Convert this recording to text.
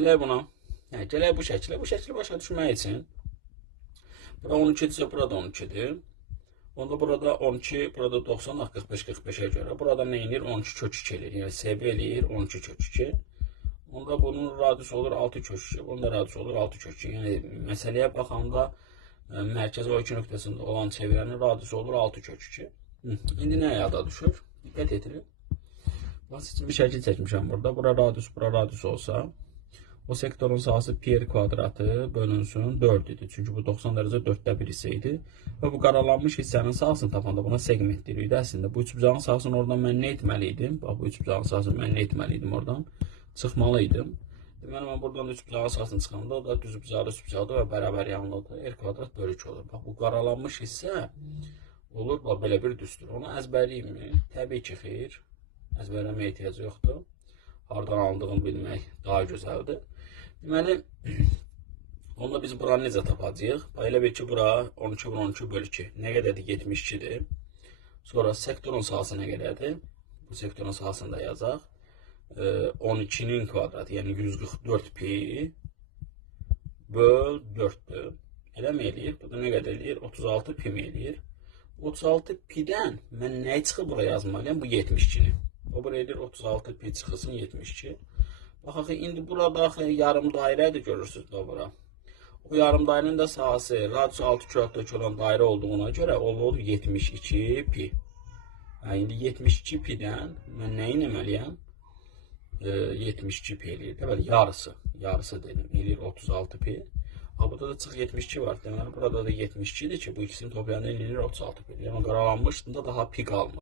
Gələk buna. Gələk bu şəklə. Bu şəkli başa düşmək üçün. Bura 12-dirsə, burada 12-dir. Onda burada 12, burada 90, 45-45'e göre. Burada ne inir? 12 kök 2 eləyir. Yəni SB eləyir 12 kök 2. Onda bunun radiusu olur 6 kök 2. Bunun da radiusu olur 6 kök 2. Yəni məsələyə baxanda mərkəzi o iki nöqtəsində olan çevrənin radiusu olur 6 kök 2. İndi nə yada düşür? Diqqət etirin. Basit bir şəkil çəkmişəm burada. Bura radius olsa, o sektorun sahəsi pi r kvadratı bölünsün 4 idi. Çünki bu 90 dərəcə 4də 1 hissə idi. Və bu qaralanmış hissənin sahəsini tapanda buna segment deyirik. Əslində bu üçbucağın sahəsini oradan mən nə etməli idim? Bax bu üçbucağın sahəsini mən nə etməli idim oradan? Çıxmalı idim. Deməli mən buradan da üçbucağın sahəsini çıxanda o da düzbucaqlı üçbucaqdır və bərabər yanlıdır. R kvadrat bölü 2 olur. Bax bu qaralanmış hissə olur bax belə bir düzdür. Onu əzbərləyimmi? Təbii ki, xeyr. Əzbərləməyə ehtiyac yoxdur. Hardan aldığımı bilmək daha gözəldir. Deməli, onda biz buranı necə tapacağıq? Elə bil ki, bura 12 bölü 12 bölü 2. Nə qədərdir? 72-dir. Sonra sektorun sahəsi nə qədərdir? Bu sektorun sahəsini də yazaq. 12'nin kvadratı, yəni 144 pi böl 4'dür. Elə mi eləyir? Bu da nə qədər eləyir? 36 pi mi eləyir? 36 pi'dən mən nəyi çıxıb buraya yazmalıyım? Bu 72'ni. O buraya edir 36 pi çıxılsın 72. Bax, axı, indi burada axı, yarım dairədir, görürsünüz da bura. O yarım dairənin də sahəsi radius 6 kök olan dairə olduğuna görə olur 72 pi. İndi 72 pi'dən mən nəyi eləməliyəm? 72 pi eləyir. Deməli, yarısı dedim. Eləyir 36 pi. Burada da çıx 72 var. Deməli, burada da 72'dir ki, bu ikisini toplayanda eləyir 36 pi. Yəni, qaralanmışdığında daha pi qalmır.